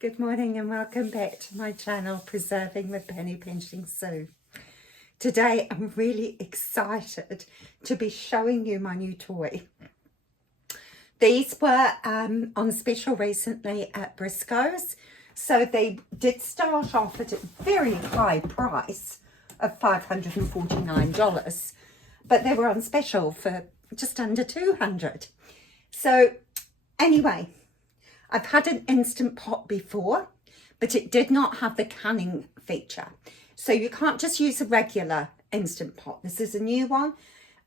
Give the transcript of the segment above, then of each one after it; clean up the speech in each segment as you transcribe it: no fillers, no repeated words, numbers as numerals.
Good morning and welcome back to my channel, Preserving with Penny Pinching Sue. Today I'm really excited to be showing you my new toy. These were on special recently at Briscoe's. So they did start off at a very high price of $549, but they were on special for just under $200. So anyway, I've had an Instant Pot before, but it did not have the canning feature. So you can't just use a regular Instant Pot. This is a new one.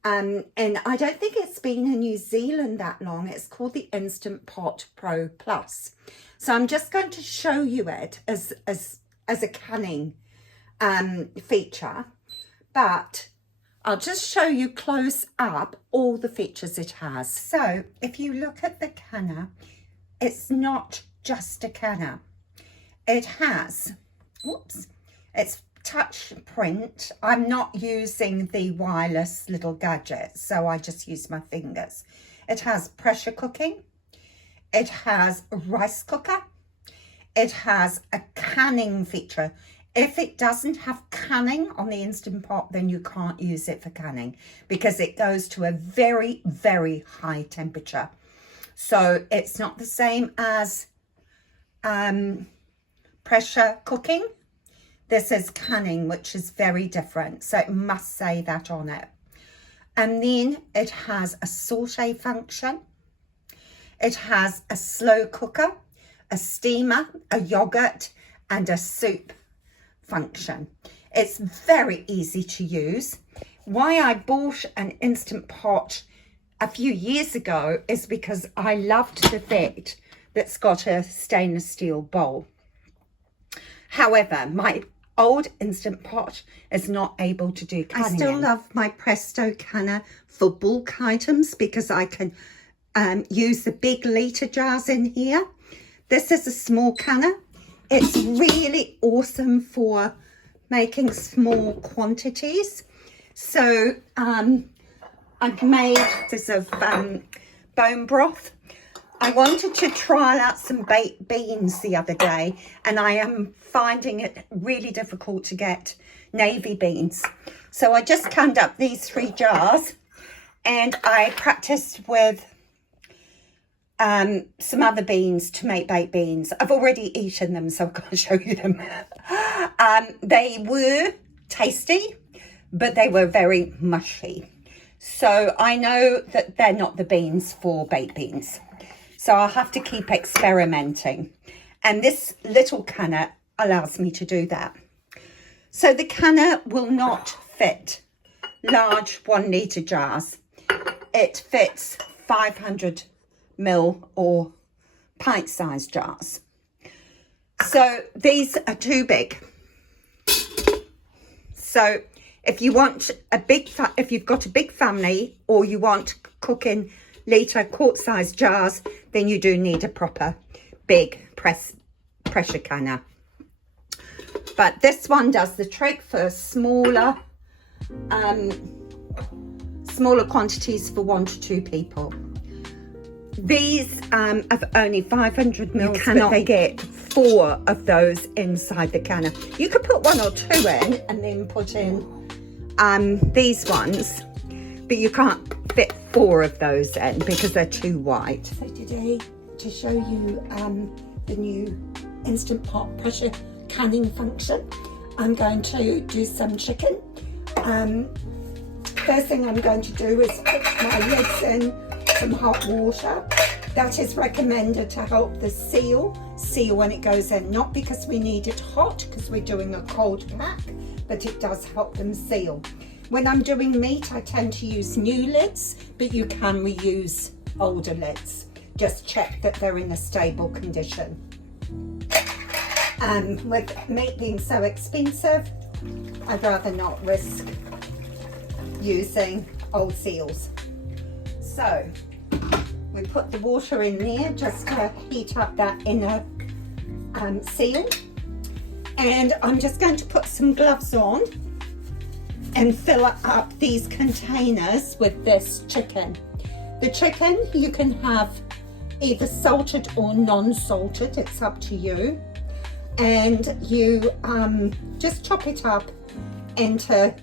And I don't think it's been in New Zealand that long. It's called the Instant Pot Pro Plus. So I'm just going to show you it as a canning feature. But I'll just show you close up all the features it has. So if you look at the canner, it's not just a canner. It has, it's touch print. I'm not using the wireless little gadget, so I just use my fingers. It has pressure cooking. It has a rice cooker. It has a canning feature. If it doesn't have canning on the Instant Pot, then you can't use it for canning because it goes to a very, very high temperature. So it's not the same as pressure cooking. This is canning, which is very different. So it must say that on it. And then it has a sauté function. It has a slow cooker, a steamer, a yoghurt, and a soup function. It's very easy to use. Why I bought an Instant Pot a few years ago is because I loved the fact that it's got a stainless steel bowl. However, my old Instant Pot is not able to do canning. I still love my Presto canner for bulk items because I can use the big litre jars in here. This is a small canner. It's really awesome for making small quantities. So I've made this of bone broth. I wanted to trial out some baked beans the other day, and I am finding it really difficult to get navy beans. So I just canned up these 3 jars, and I practiced with some other beans to make baked beans. I've already eaten them, so I can't show you them. They were tasty, but they were very mushy. So I know that they're not the beans for baked beans. So I'll have to keep experimenting. And this little canner allows me to do that. So the canner will not fit large 1 litre jars. It fits 500 ml or pint sized jars. So these are too big. So if you want if you've got a big family or you want to cook in litre quart-sized jars, then you do need a proper big pressure canner. But this one does the trick for smaller quantities for 1 to 2 people. These have only 500 ml. You cannot get 4 of those inside the canner. You could put 1 or 2 in and then put in these ones, but you can't fit 4 of those in because they're too wide. So today, to show you the new Instant Pot pressure canning function, I'm going to do some chicken. First thing I'm going to do is put my lids in some hot water. That is recommended to help the seal when it goes in, not because we need it hot because we're doing a cold pack, but it does help them seal. When I'm doing meat, I tend to use new lids, but you can reuse older lids. Just check that they're in a stable condition. With meat being so expensive, I'd rather not risk using old seals. So we put the water in there just to heat up that inner seal. And I'm just going to put some gloves on and fill up these containers with this chicken. The chicken, you can have either salted or non-salted, it's up to you. And you just chop it up into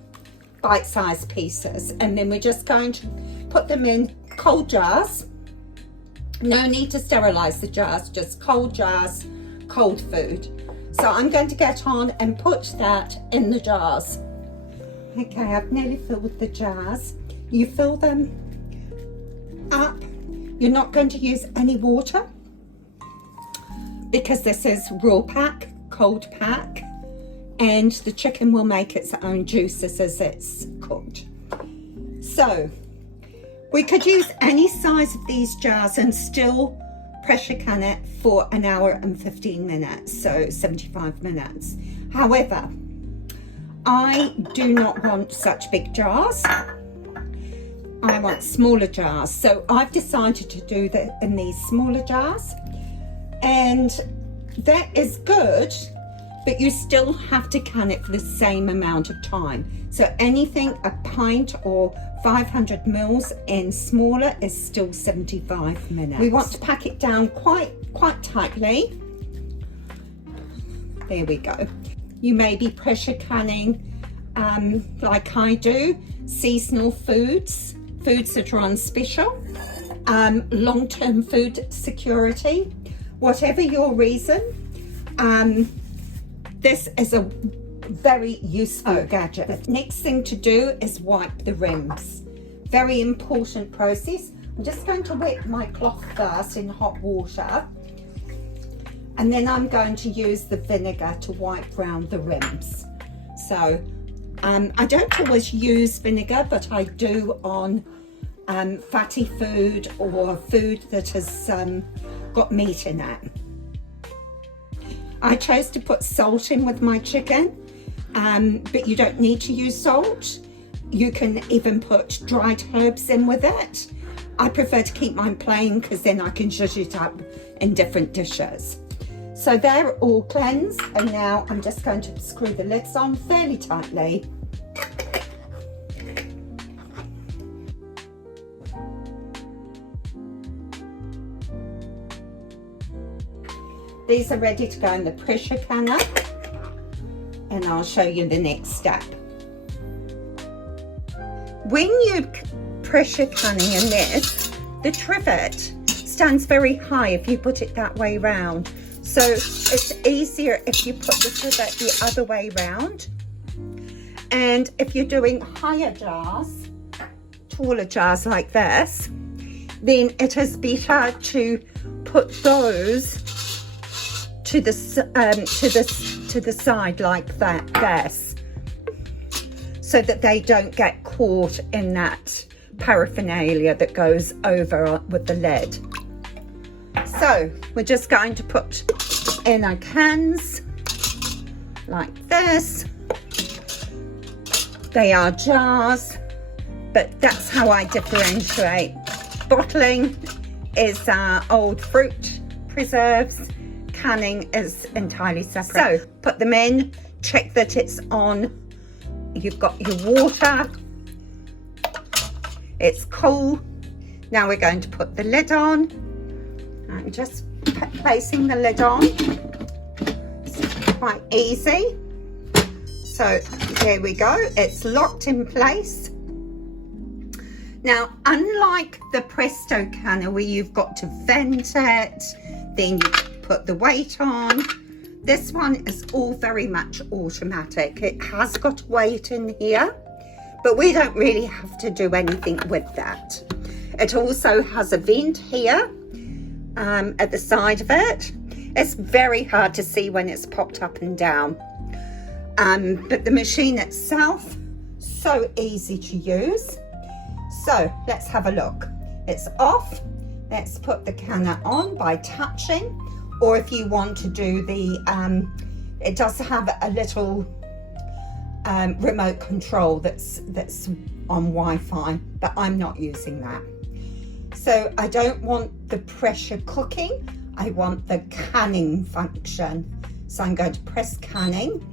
bite-sized pieces, and then we're just going to put them in cold jars. No need to sterilize the jars, just cold jars, cold food. So I'm going to get on and put that in the jars. Okay, I've nearly filled the jars. You fill them up. You're not going to use any water because this is raw pack, cold pack, and the chicken will make its own juices as it's cooked. So we could use any size of these jars and still pressure can it for an hour and 15 minutes, so 75 minutes. However, I do not want such big jars. I want smaller jars, so I've decided to do that in these smaller jars, and that is good, but you still have to can it for the same amount of time. So anything a pint or 500 mils in smaller is still 75 minutes. We want to pack it down quite tightly. There we go. You may be pressure canning like I do, seasonal foods that are on special, long-term food security, whatever your reason. This is a very useful gadget. The next thing to do is wipe the rims. Very important process. I'm just going to wet my cloth first in hot water, and then I'm going to use the vinegar to wipe round the rims. So I don't always use vinegar, but I do on fatty food or food that has got meat in it. I chose to put salt in with my chicken, but you don't need to use salt. You can even put dried herbs in with it. I prefer to keep mine plain because then I can zhuzh it up in different dishes. So they're all cleansed, and now I'm just going to screw the lids on fairly tightly. These are ready to go in the pressure canner, and I'll show you the next step. When you're pressure canning in this, the trivet stands very high if you put it that way round. So it's easier if you put the trivet the other way round. And if you're doing higher jars, taller jars like this, then it is better to put those to the side like that, this, so that they don't get caught in that paraphernalia that goes over with the lid. So we're just going to put in our cans like this. They are jars, but that's how I differentiate. Bottling is old fruit preserves. Canning is entirely separate. So put them in, check that it's on. You've got your water. It's cool. Now we're going to put the lid on. I'm just placing the lid on. It's quite easy. So there we go. It's locked in place. Now, unlike the Presto canner where you've got to vent it, then you put the weight on, this one is all very much automatic. It has got weight in here, but we don't really have to do anything with that. It also has a vent here at the side of it. It's very hard to see when it's popped up and down, but the machine itself, so easy to use. So let's have a look. It's off. Let's put the canner on by touching, or if you want to do the, it does have a little remote control that's on Wi-Fi, but I'm not using that. So I don't want the pressure cooking, I want the canning function. So I'm going to press canning,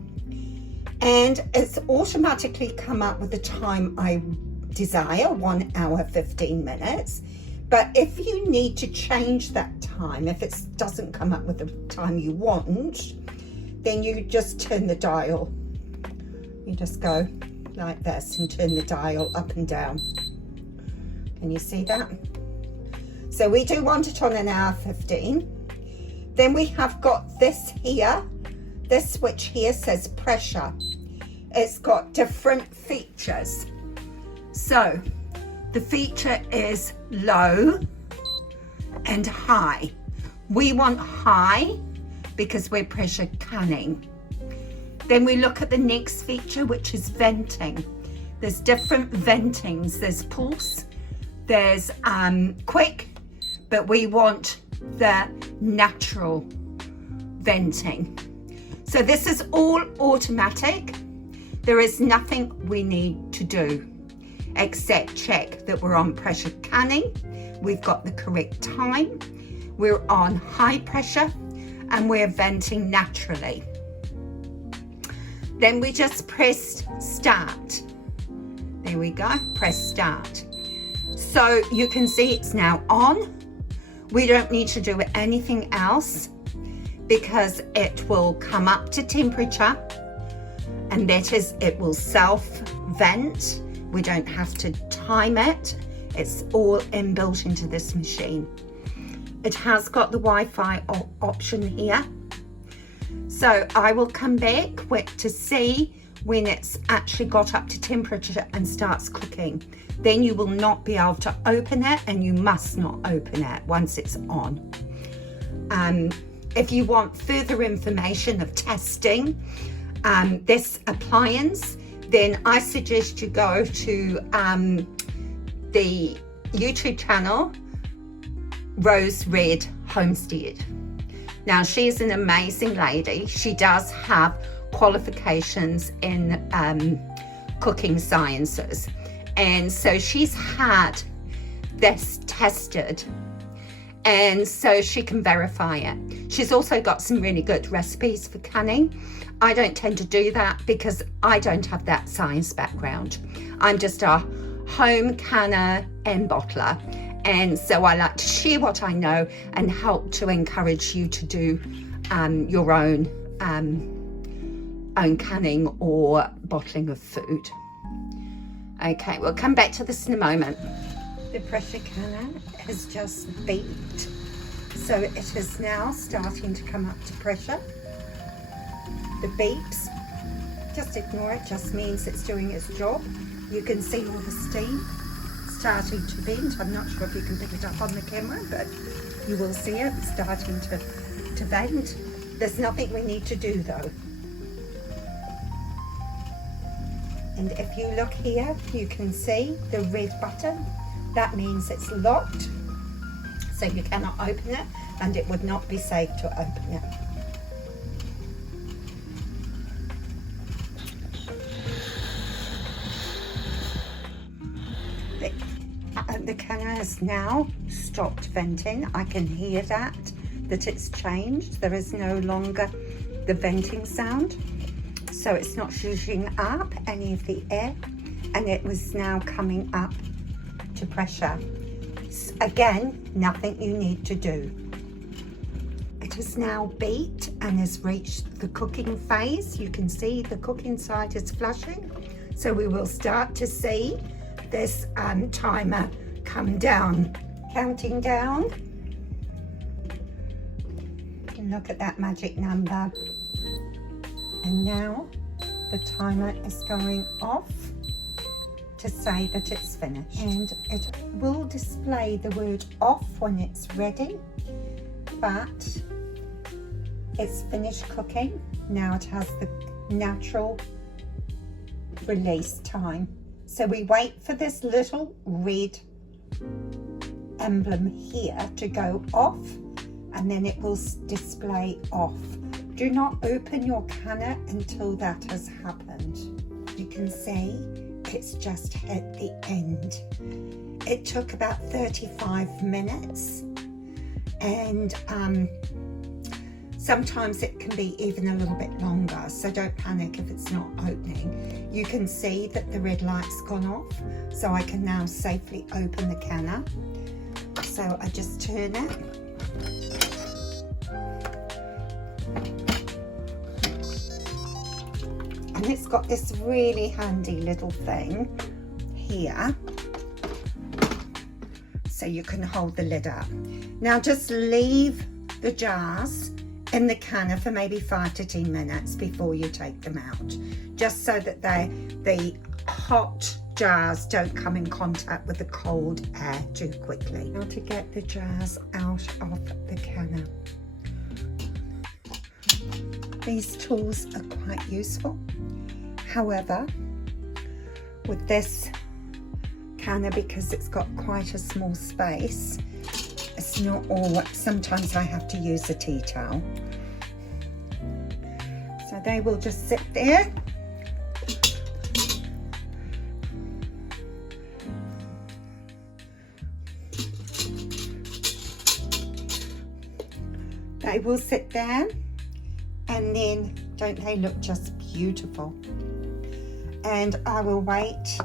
and it's automatically come up with the time I desire, 1 hour 15 minutes. But if you need to change that time, if it doesn't come up with the time you want, then you just turn the dial. You just go like this and turn the dial up and down. Can you see that? So we do want it on an hour 15. Then we have got this here. This switch here says pressure. It's got different features. So the feature is low and high. We want high because we're pressure canning. Then we look at the next feature, which is venting. There's different ventings. There's pulse, there's quick, but we want the natural venting. So this is all automatic. There is nothing we need to do except check that we're on pressure canning, we've got the correct time, we're on high pressure, and we're venting naturally. Then we just press start. There we go, press start. So you can see it's now on. We don't need to do anything else because it will come up to temperature, and that is, it will self-vent. We don't have to time it. It's all inbuilt into this machine. It has got the Wi-Fi option here. So I will come back to see when it's actually got up to temperature and starts cooking. Then you will not be able to open it, and you must not open it once it's on. If you want further information of testing this appliance, then I suggest you go to the YouTube channel Rose Red Homestead. Now, she's an amazing lady. She does have qualifications in cooking sciences, and so she's had this tested, and so she can verify it. She's also got some really good recipes for canning. I don't tend to do that because I don't have that science background. I'm just a home canner and bottler, and so I like to share what I know and help to encourage you to do your own canning or bottling of food. Okay, we'll come back to this in a moment. The pressure canner has just beeped, so it is now starting to come up to pressure. The beeps, just ignore it, just means it's doing its job. You can see all the steam starting to vent. I'm not sure if you can pick it up on the camera, but you will see it starting to vent. There's nothing we need to do though. And if you look here, you can see the red button. That means it's locked, so you cannot open it, and it would not be safe to open it. The canner has now stopped venting. I can hear that it's changed. There is no longer the venting sound. So it's not shooting up any of the air, and it was now coming up to pressure. Again, nothing you need to do. It has now beeped and has reached the cooking phase. You can see the cooking side is flushing. So we will start to see this timer come down, counting down. And look at that magic number. And now the timer is going off to say that it's finished. And it will display the word off when it's ready, but it's finished cooking. Now it has the natural release time. So we wait for this little red emblem here to go off, and then it will display off. Do not open your canner until that has happened. You can see it's just hit the end. It took about 35 minutes, and sometimes it can be even a little bit longer, so don't panic if it's not opening. You can see that the red light's gone off, so I can now safely open the canner. So I just turn it. And it's got this really handy little thing here, so you can hold the lid up. Now just leave the jars in the canner for maybe 5 to 10 minutes before you take them out, just so that the hot jars don't come in contact with the cold air too quickly. Now to get the jars out of the canner. These tools are quite useful. However, with this canner, because it's got quite a small space, it's not all, sometimes I have to use a tea towel. So they will just sit there. They will sit there, and then don't they look just beautiful? And I will wait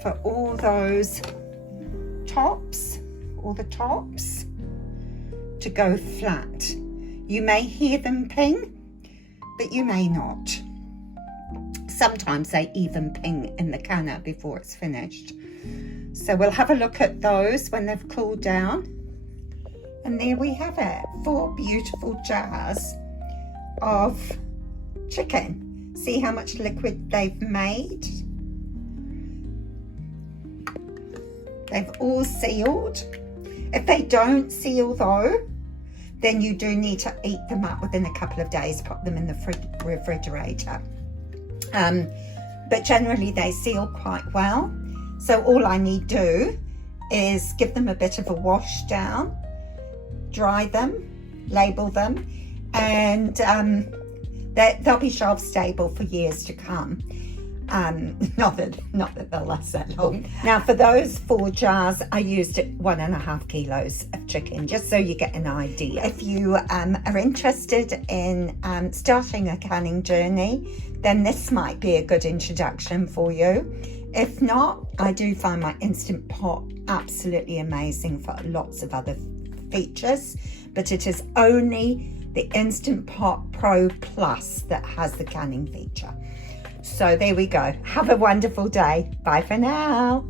for all those tops, all the tops, to go flat. You may hear them ping, but you may not. Sometimes they even ping in the canner before it's finished. So we'll have a look at those when they've cooled down. And there we have it, 4 beautiful jars of chicken. See how much liquid they've made? They've all sealed. If they don't seal though, then you do need to eat them up within a couple of days, pop them in the refrigerator. But generally they seal quite well. So all I need to do is give them a bit of a wash down, dry them, label them, and they'll be shelf stable for years to come. Not that they'll last that long. Now for those 4 jars, I used 1.5 kilos of chicken, just so you get an idea. If you are interested in starting a canning journey, then this might be a good introduction for you. If not, I do find my Instant Pot absolutely amazing for lots of other features, but it is only the Instant Pot Pro Plus that has the canning feature. So there we go. Have a wonderful day. Bye for now.